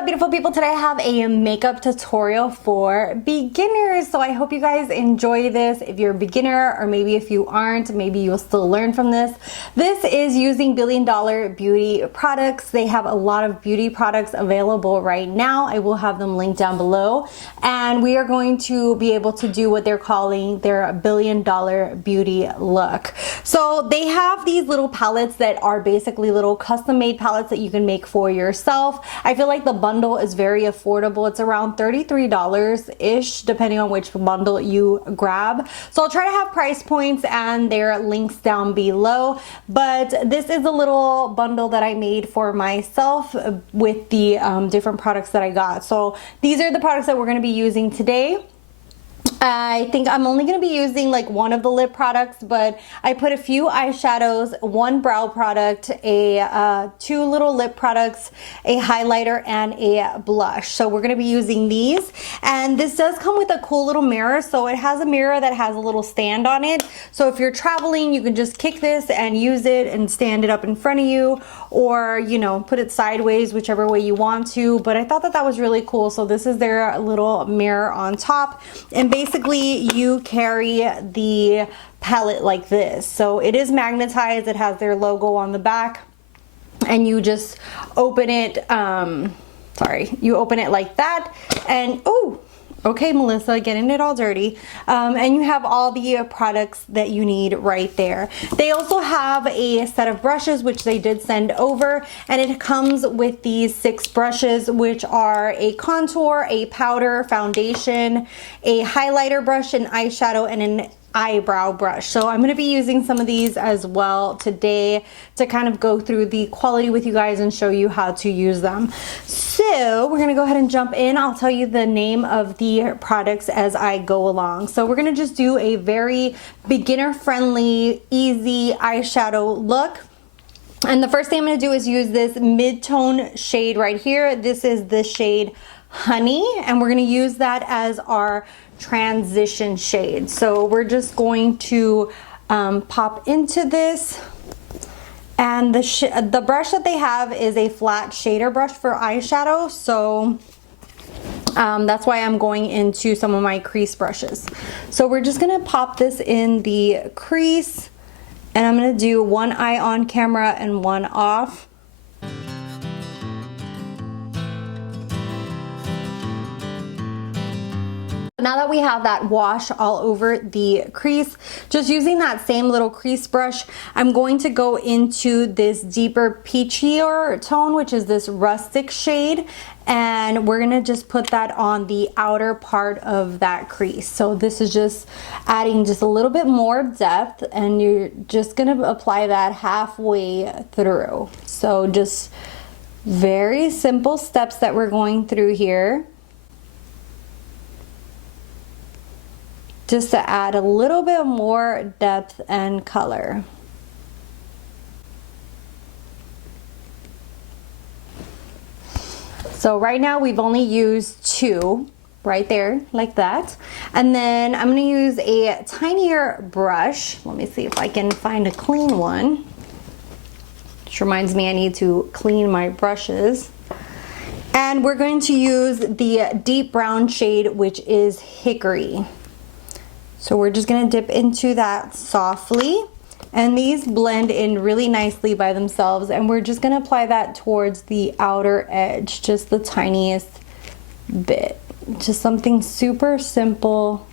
up, beautiful people? Today I have a makeup tutorial for beginners, so I hope you guys enjoy this. If you're a beginner, or maybe if you aren't, maybe you'll still learn from this. This is using billion-dollar beauty products. They have a lot of beauty products available right now. I will have them linked down below, and we are going to be able to do what they're calling their billion-dollar beauty look. So they have these little palettes that are basically little custom-made palettes that you can make for yourself. I feel like the bundle is very affordable. It's around $33-ish depending on which bundle you grab. So I'll try to have price points and their links down below. But this is a little bundle that I made for myself with the different products that I got. So these are the products that we're going to be using today. I think I'm only going to be using like one of the lip products, but I put a few eyeshadows, one brow product, two little lip products, a highlighter, and a blush. So we're going to be using these, and this does come with a cool little mirror. So it has a mirror that has a little stand on it. So if you're traveling, you can just kick this and use it and stand it up in front of you, or you know, put it sideways, whichever way you want to. But I thought that that was really cool. So this is their little mirror on top, and basically you carry the palette like this. So it is magnetized, it has their logo on the back, and you just open it, you open it like that, and oh, okay, Melissa, getting it all dirty. And you have all the products that you need right there. They also have a set of brushes, which they did send over, and it comes with these 6 brushes, which are a contour, a powder, foundation, a highlighter brush, an eyeshadow, and an eyebrow brush. So I'm going to be using some of these as well today to kind of go through the quality with you guys and show you how to use them. So we're going to go ahead and jump in. I'll tell you the name of the products as I go along. So we're going to just do a very beginner friendly, easy eyeshadow look. And the first thing I'm going to do is use this mid-tone shade right here. This is the shade Honey, and we're going to use that as our transition shade. So we're just going to pop into this, and the brush that they have is a flat shader brush for eyeshadow. So that's why I'm going into some of my crease brushes. So we're just gonna pop this in the crease, and I'm gonna do one eye on camera and one off. Now that we have that wash all over the crease, just using that same little crease brush, I'm going to go into this deeper peachier tone, which is this rustic shade, and we're gonna just put that on the outer part of that crease. So this is just adding just a little bit more depth, and you're just gonna apply that halfway through. So just very simple steps that we're going through here, just to add a little bit more depth and color. So right now we've only used 2 right there, like that. And then I'm gonna use a tinier brush. Let me see if I can find a clean one. Which reminds me I need to clean my brushes. And we're going to use the deep brown shade, which is Hickory. So we're just gonna dip into that softly, and these blend in really nicely by themselves, and we're just gonna apply that towards the outer edge, just the tiniest bit. Just something super simple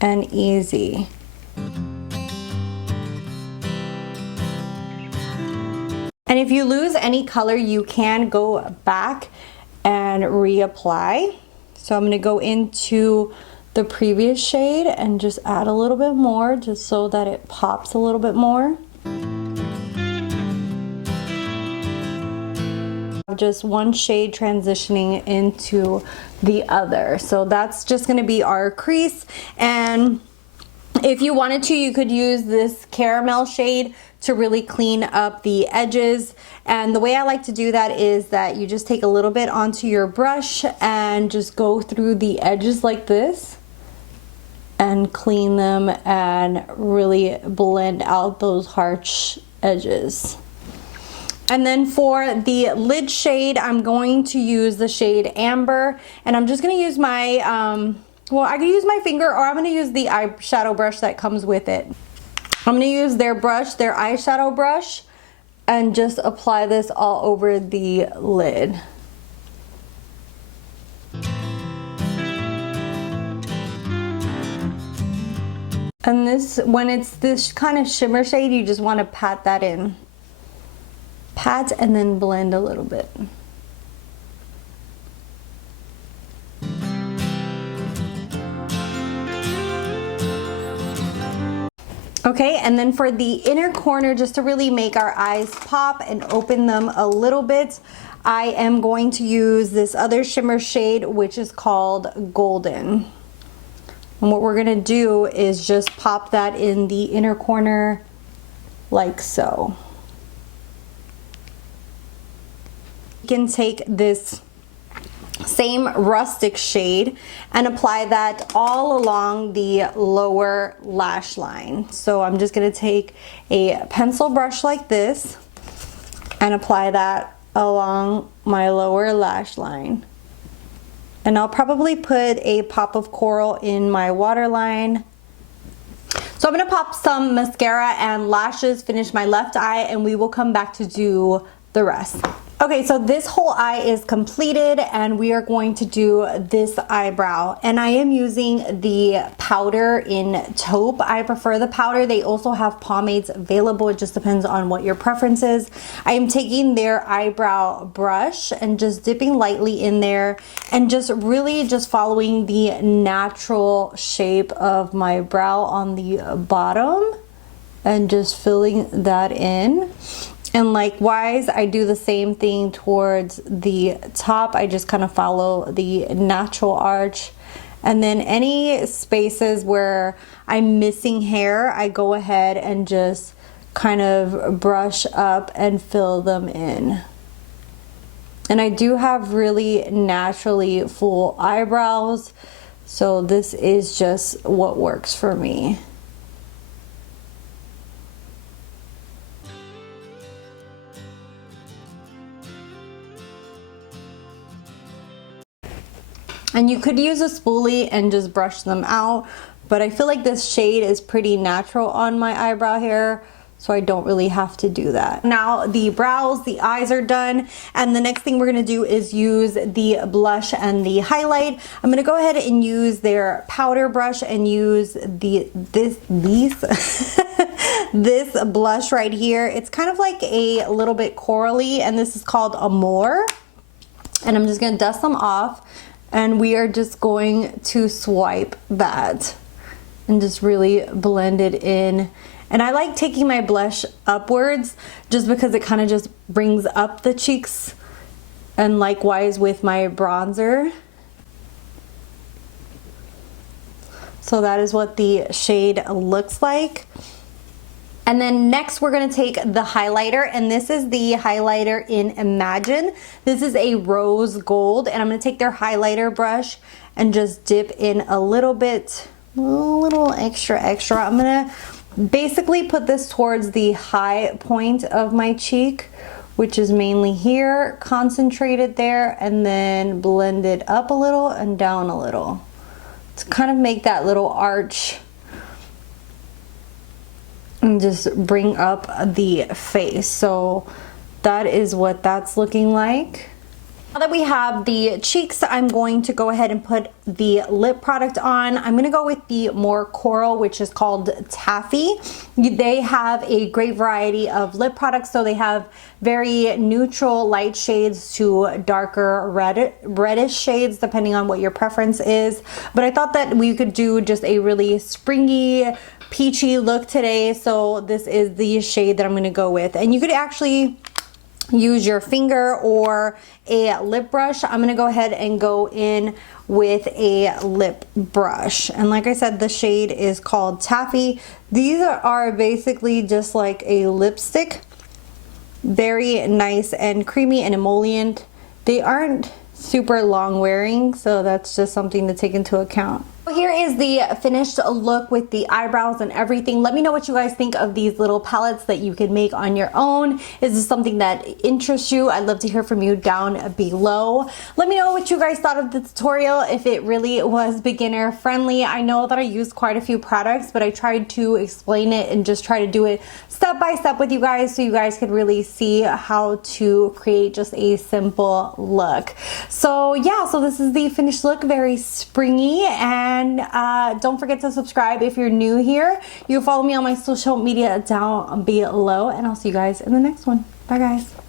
and easy. And if you lose any color, you can go back and reapply. So I'm gonna go into the previous shade and just add a little bit more, just so that it pops a little bit more. Just one shade transitioning into the other. So that's just going to be our crease, and if you wanted to, you could use this caramel shade to really clean up the edges. And the way I like to do that is that you just take a little bit onto your brush and just go through the edges like this and clean them and really blend out those harsh edges. And then for the lid shade, I'm going to use the shade Amber, and I'm just gonna use my, well, I can use my finger, or I'm gonna use the eyeshadow brush that comes with it. I'm gonna use their brush, their eyeshadow brush, and just apply this all over the lid. And this, when it's this kind of shimmer shade, you just want to pat that in. Pat and then blend a little bit. Okay, and then for the inner corner, just to really make our eyes pop and open them a little bit, I am going to use this other shimmer shade, which is called Golden. And what we're gonna do is just pop that in the inner corner like so. You can take this same rustic shade and apply that all along the lower lash line. So I'm just gonna take a pencil brush like this and apply that along my lower lash line. And I'll probably put a pop of coral in my waterline. So I'm gonna pop some mascara and lashes, finish my left eye, and we will come back to do the rest. Okay, so this whole eye is completed and we are going to do this eyebrow. And I am using the powder in taupe. I prefer the powder. They also have pomades available. It just depends on what your preference is. I am taking their eyebrow brush and just dipping lightly in there and just really just following the natural shape of my brow on the bottom and just filling that in. And likewise, I do the same thing towards the top. I just kind of follow the natural arch. And then any spaces where I'm missing hair, I go ahead and just kind of brush up and fill them in. And I do have really naturally full eyebrows, so this is just what works for me. And you could use a spoolie and just brush them out, but I feel like this shade is pretty natural on my eyebrow hair, so I don't really have to do that. Now the brows, the eyes are done, and the next thing we're gonna do is use the blush and the highlight. I'm gonna go ahead and use their powder brush and use this blush right here. It's kind of like a little bit corally, and this is called Amore. And I'm just gonna dust them off. And we are just going to swipe that and just really blend it in. And I like taking my blush upwards just because it kind of just brings up the cheeks, and likewise with my bronzer. So that is what the shade looks like. And then next we're gonna take the highlighter, and this is the highlighter in Imagine. This is a rose gold, and I'm gonna take their highlighter brush and just dip in a little bit, a little extra. I'm gonna basically put this towards the high point of my cheek, which is mainly here, concentrated there, and then blend it up a little and down a little to kind of make that little arch. And just bring up the face. So that is what that's looking like. Now that we have the cheeks, I'm going to go ahead and put the lip product on. I'm gonna go with the more coral, which is called Taffy. They have a great variety of lip products. So they have very neutral light shades to darker reddish shades, depending on what your preference is. But I thought that we could do just a really springy, peachy look today, so this is the shade that I'm going to go with. And you could actually use your finger or a lip brush. I'm going to go ahead and go in with a lip brush, and like I said, the shade is called Taffy. These are basically just like a lipstick, very nice and creamy and emollient. They aren't super long wearing, so that's just something to take into account. Here is the finished look with the eyebrows and everything. Let me know what you guys think of these little palettes that you can make on your own. Is this something that interests you? I'd love to hear from you down below. Let me know what you guys thought of the tutorial, if it really was beginner friendly. I know that I used quite a few products, but I tried to explain it and just try to do it step by step with you guys so you guys could really see how to create just a simple look. So yeah, so this is the finished look, very springy, and don't forget to subscribe if you're new here. You can follow me on my social media down below, and I'll see you guys in the next one. Bye guys.